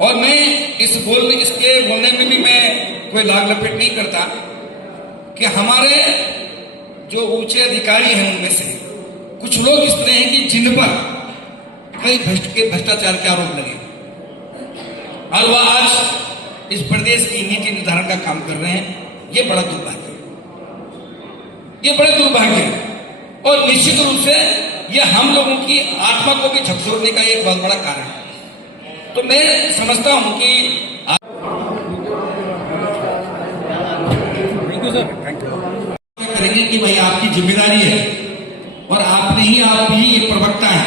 और मैं इसके बोलने में भी मैं कोई लाग लपेट नहीं करता कि हमारे जो ऊंचे अधिकारी हैं उनमें से कुछ लोग इस तरह हैं कि जिन पर कई भ्रष्टाचार के आरोप लगे और वह आज इस प्रदेश की नीति निर्धारण का काम कर रहे हैं। ये बड़ा दुर्भाग्य है और निश्चित रूप से ये हम लोगों की आत्मा को भी झकझोरने का एक बहुत बड़ा कारण है। तो मैं समझता हूं कि करेंगे कि भाई आपकी जिम्मेदारी है और आप ही एक प्रवक्ता है,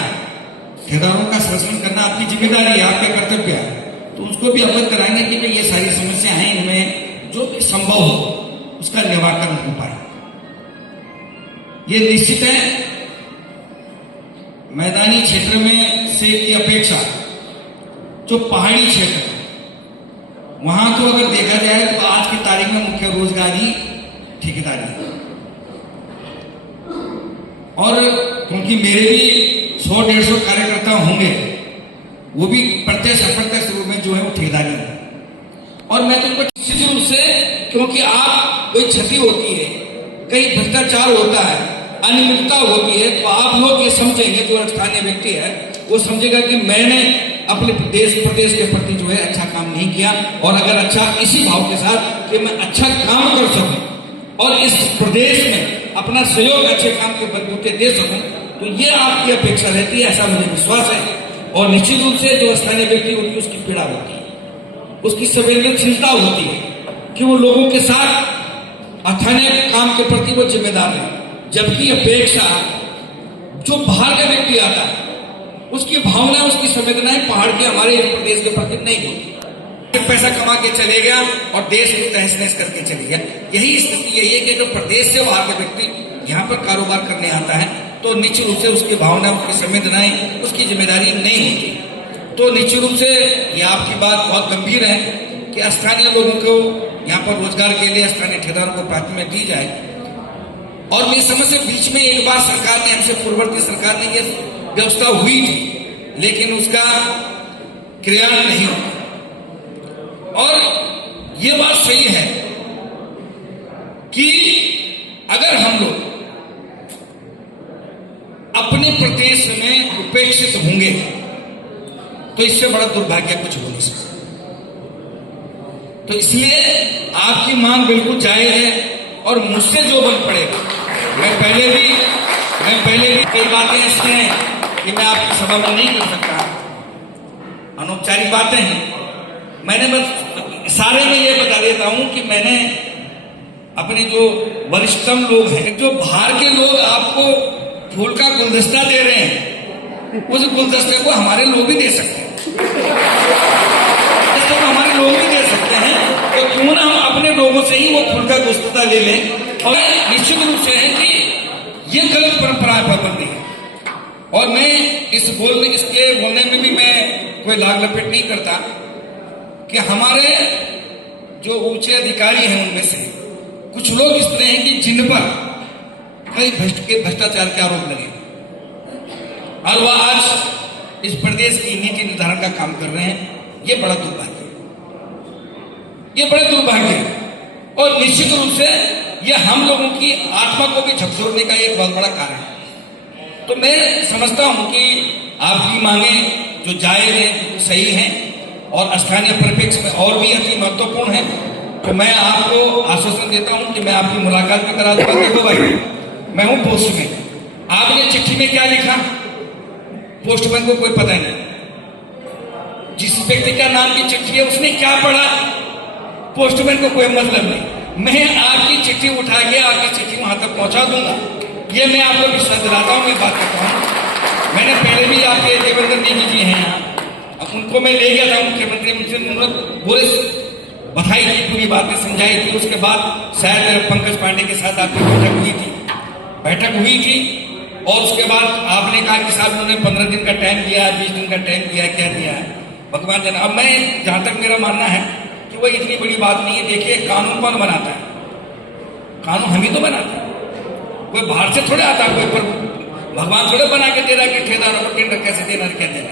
ठेकेदारों का शासन करना आपकी जिम्मेदारी है, आपका कर्तव्य है। तो उसको भी अवगत कराएंगे कि ये सारी समस्या हैं, इनमें जो भी संभव हो उसका निराकरण हो पाए। ये निश्चित है मैदानी क्षेत्र में से की अपेक्षा जो पहाड़ी क्षेत्र वहां तो अगर देखा जाए तो आज की तारीख में मुख्य रोजगारी ठेकेदारी है। और क्योंकि मेरे भी 100-150 कार्यकर्ता होंगे, वो भी प्रत्यक्ष अप्रत्यक्ष रूप में जो है वो ठेकेदारी है। और मैं तुमको निश्चित रूप से, क्योंकि आप कोई क्षति होती है, कहीं भ्रष्टाचार होता है, अनियमितता होती है, तो आप लोग ये समझेंगे, जो स्थानीय व्यक्ति है वो समझेगा कि मैंने अपने देश प्रदेश के प्रति जो है अच्छा काम नहीं किया। और अगर अच्छा इसी भाव के साथ कि मैं अच्छा काम कर सकूं और इस प्रदेश में अपना सहयोग अच्छे काम के बलबूते दे सकूं, तो ये आपकी अपेक्षा रहती है, ऐसा मुझे विश्वास है। और निश्चित रूप से जो स्थानीय व्यक्ति होती है उसकी पीड़ा होती है, उसकी संवेदनशीलता होती है कि वो लोगों के साथ स्थानीय काम के प्रति वो जिम्मेदार है। जबकि अपेक्षा जो बाहर का व्यक्ति आता है उसकी भावना, उसकी संवेदनाएं पहाड़ के हमारे इस प्रदेश के प्रति नहीं होती। पैसा कमा के चले गया और देश को तहस नहस करके चले गया। यही स्थिति यही है कि जो प्रदेश से बाहर के व्यक्ति यहाँ पर कारोबार करने आता है तो निश्चित रूप से उसकी भावना, उसकी संवेदनाएं, उसकी जिम्मेदारी नहीं होती। तो निश्चित रूप से ये आपकी बात बहुत गंभीर है कि स्थानीय लोगों को यहाँ पर रोजगार के लिए स्थानीय ठेकेदारों को प्राथमिकता दी जाए। और मैं समझ से बीच में एक बार सरकार ने, हमसे पूर्ववर्ती सरकार ने ये व्यवस्था हुई थी, लेकिन उसका क्रियान्वयन नहीं हुआ। और ये बात सही है कि अगर हम लोग अपने प्रदेश में उपेक्षित होंगे तो इससे बड़ा दुर्भाग्य कुछ हो नहीं सकता। तो इसलिए आपकी मांग बिल्कुल जायज है और मुझसे जो बल पड़ेगा, मैं पहले भी कई बातें ऐसी हैं कि मैं आपकी सभा में नहीं कर सकता, अनौपचारिक बातें हैं। मैंने बस इशारे में ये बता देता हूं कि मैंने अपने जो वरिष्ठतम लोग हैं, जो बाहर के लोग आपको फूल का गुलदस्ता दे रहे हैं, उस गुलदस्ते को हमारे लोग भी दे सकते हैं, तो हमारे लोग भी दे सकते हैं। तो क्यों ना हम अपने लोगों से ही वो फूल का गुलदस्ता ले लें। और निश्चित रूप से है कि ये गलत परंपरा पाबंदी है। और मैं इसके बोलने में भी मैं कोई लाग लपेट नहीं करता कि हमारे जो ऊंचे अधिकारी हैं उनमें से कुछ लोग इस तरह हैं कि जिन पर कई भ्रष्टाचार के आरोप लगे और वह आज इस प्रदेश की नीति निर्धारण का काम कर रहे हैं। ये बड़ा दुर्भाग्य है और निश्चित रूप से ये हम लोगों की आत्मा को भी झकझोरने का एक बहुत बड़ा कारण है। तो मैं समझता हूं कि आपकी मांगे जो जायज है, जो सही हैं और स्थानीय परिप्रेक्ष्य में और भी अति महत्वपूर्ण है। तो मैं आपको आश्वासन देता हूं कि मैं आपकी मुलाकात भी करा दूंगा। देखो भाई, मैं हूं पोस्टमैन, आपने चिट्ठी में क्या लिखा पोस्टमैन को कोई पता नहीं। जिस व्यक्ति का नाम की चिट्ठी है उसने क्या पढ़ा पोस्टमैन को कोई मतलब नहीं। मैं आपकी चिट्ठी उठा के आपकी चिट्ठी वहां तक पहुंचा दूंगा, ये मैं आपको विश्वास दिलाता हूं। मैं बात करता हूं, मैंने पहले भी आपके देवेंद्र नेगी जी हैं यहाँ, अब उनको मैं ले गया था मुख्यमंत्री, मुझसे पूरे बधाई की, पूरी बातें समझाई थी। उसके बाद शायद पंकज पांडे के साथ आपकी बैठक हुई थी और उसके बाद आपने कहा कि साहब उन्होंने 15 दिन का टाइम दिया, 20 दिन का टाइम दिया, क्या दिया है भगवान जाने। अब मैं जहां तक मेरा मानना है कि वो इतनी बड़ी बात नहीं है। देखिए, कानून कौन बनाता है? कानून हम ही तो बनाते हैं, कोई बाहर से थोड़े आता है, कोई पर भगवान थोड़े बना के दे रहा है कि ठेकेदारों को टेंडर कैसे देना, क्या देना।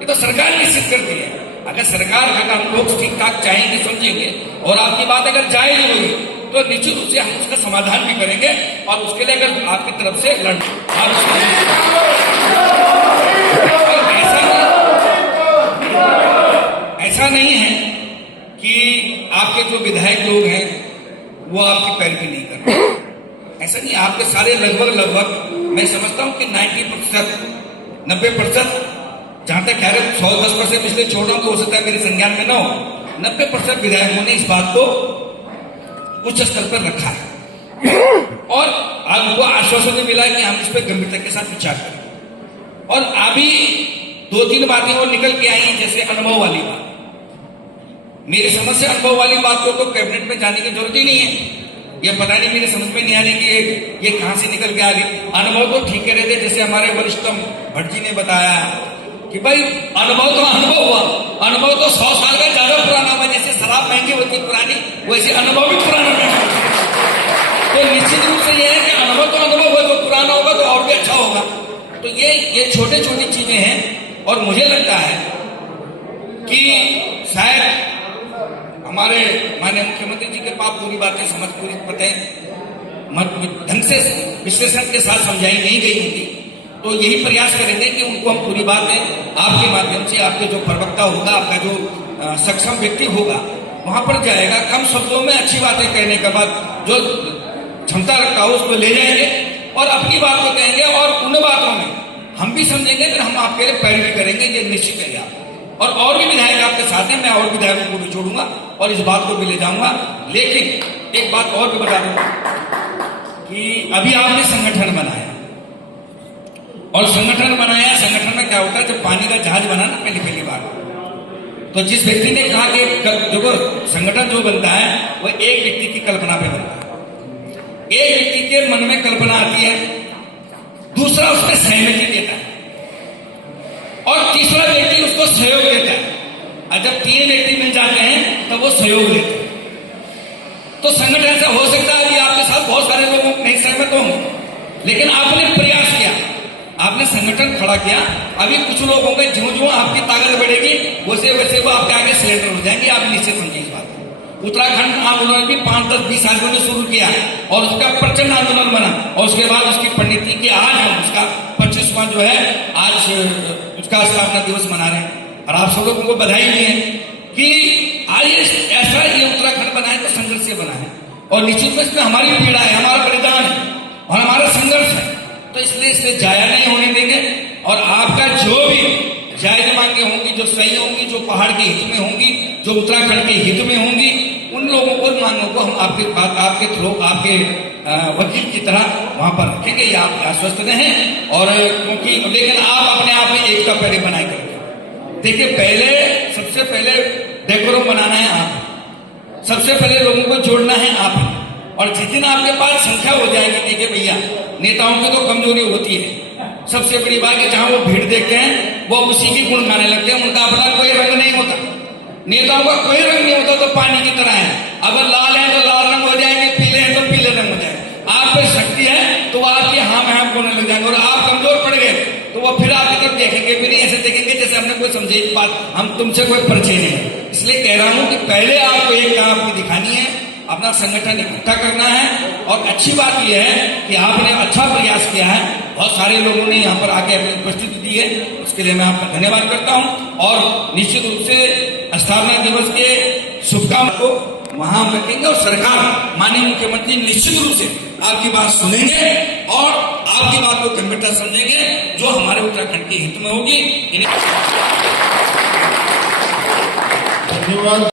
ये तो सरकार निश्चित करती है। अगर सरकार का काम लोग ठीक ठाक चाहेंगे, समझेंगे और आपकी बात अगर जायज होगी तो निश्चित रूप से हम उसका समाधान भी करेंगे और उसके लिए अगर आपकी तरफ से ऐसा नहीं है कि आपके जो विधायक लोग हैं वो आपकी पैरवी नहीं कर रहे, ऐसा नहीं। आपके सारे लगभग मैं समझता हूं कि 90%, 90%, जहां तक कह रहे 110% इसलिए छोड़ रहा हूं तो हो सकता है मेरे संज्ञान में न हो, 90% विधायकों ने इस बात को उच्च स्तर पर रखा है और हमको आश्वासन मिला कि हम इस पर गंभीरता के साथ विचार करेंगे। और अभी 2-3 बातें और निकल के आई हैं, जैसे अनुभव वाली बात। मेरी समझ से अनुभव वाली बात को तो कैबिनेट में जाने की जरूरत ही नहीं है। ये पता नहीं, मेरी समझ में नहीं आ रही कि ये कहां से निकल के आ गई। अनुभव तो ठीक कह रहे थे, जैसे हमारे वरिष्ठतम भट्ट जी ने बताया कि भाई अनुभव तो अनुभव हुआ, अनुभव तो 100 साल का ज्यादा पुराना हुआ। जैसे शराब महंगी होती पुरानी, वैसे अनुभव भी पुराना महंगा। तो निश्चित रूप से यह है कि अनुभव तो अनुभव हुआ, तो पुराना होगा तो और भी अच्छा होगा। तो ये छोटी छोटी चीजें हैं और मुझे लगता है कि शायद हमारे माननीय मुख्यमंत्री जी के पास पूरी बातें समझ पूरी पते ढंग से विश्लेषण के साथ समझाई नहीं गई होती, तो यही प्रयास करेंगे कि उनको हम पूरी बातें आपके माध्यम से, आपके जो प्रवक्ता होगा, आपका जो सक्षम व्यक्ति होगा वहां पर जाएगा, कम शब्दों में अच्छी बातें कहने के बाद जो क्षमता रखता हो उसको ले जाएंगे और अपनी बात को कहेंगे और उन बातों में हम भी समझेंगे कि हम आपके लिए पैरवी करेंगे, ये निश्चित है आप। और भी विधायक आपके साथ हैं, मैं और विधायकों को भी जोड़ूंगा और इस बात को भी ले जाऊंगा। लेकिन एक बात और भी बता दूंगा कि अभी आपने संगठन बनाया और संगठन में क्या होता है, जब पानी का जहाज बना ना पहली बार, तो जिस व्यक्ति ने कहा कि देखो संगठन जो बनता है वो एक व्यक्ति की कल्पना पे बनता है, एक व्यक्ति के मन में कल्पना आती है, दूसरा उसमें सहमति देता है और तीसरा व्यक्ति उसको सहयोग देता है। और जब 3 व्यक्ति मिल जाते हैं तब वो सहयोग लेते हैं। तो संगठन ऐसा हो सकता है कि आपके साथ बहुत सारे लोग नहीं सहमत होंगे, लेकिन आपने प्रयास किया, आपने संगठन खड़ा किया। अभी कुछ लोग होंगे ज्यों आपकी ताकत बढ़ेगी वैसे वो आपके आगे सिलेंडर हो जाएंगे, आप निश्चित समझिए इस बात। उत्तराखंड आंदोलन भी 5-10-20 साल में शुरू किया और उसका प्रचंड आंदोलन बना और उसके बाद उसकी परिणति की आज हम उसका 25वां जो है आज उसका स्थापना दिवस मना रहे हैं और आप सब लोगों को बधाई दी है कि आज ऐसा ये उत्तराखंड बना है तो संघर्ष से बना है और निश्चित रूप से हमारी पीड़ा है, हमारा बलिदान है और हमारा संघर्ष है। तो इसलिए इसे जाया नहीं होने देंगे और आपका जो भी जायज मांगे होंगी, जो सही होंगी, जो पहाड़ के हित में होंगी, जो उत्तराखंड के हित में होंगी, उन लोगों को मांगों को हम आपके थ्रू आपके वकील की तरह वहां पर रखेंगे, ये आप आश्वस्त रहें। और क्योंकि लेकिन आप अपने आप में एकता पहले बनाए करेंगे। देखिए सबसे पहले डेकोरम बनाना है आप, सबसे पहले लोगों को जोड़ना है आप। और जिस दिन आपके पास संख्या हो जाएगी, देखिए भैया नेताओं की तो कमजोरी होती है, सबसे बड़ी बात है जहां वो भीड़ देखते हैं वो उसी की गुण गाने लगते हैं, उनका अपना कोई रंग नहीं होता, नेताओं का कोई रंग नहीं होता, तो पानी की तरह है। अगर लाल है तो लाल रंग हो जाएंगे, पीले हैं तो पीले रंग हो जाएंगे। आप पे शक्ति है तो वो आपके हाँ में हाँ बोलने लग जाएंगे और आप कमजोर पड़ गए तो वो फिर आपकी तरफ देखेंगे भी नहीं, ऐसे देखेंगे जैसे हमने कोई समझे बात, हम तुमसे कोई परिचय नहीं है। इसलिए कह रहा हूं कि पहले आपको एक काम आपकी दिखानी है, अपना संगठन इकट्ठा करना है। और अच्छी बात यह है कि आपने अच्छा प्रयास किया है, बहुत सारे लोगों ने यहाँ पर आके अपनी उपस्थिति दी है, उसके लिए मैं आपका धन्यवाद करता हूँ। और निश्चित रूप से स्थापना दिवस के शुभकामनाओं को वहां रखेंगे और सरकार माननीय मुख्यमंत्री निश्चित रूप से आपकी बात सुनेंगे और आपकी बात को गंभीरता समझेंगे, जो हमारे उत्तराखंड के हित में होगी। धन्यवाद।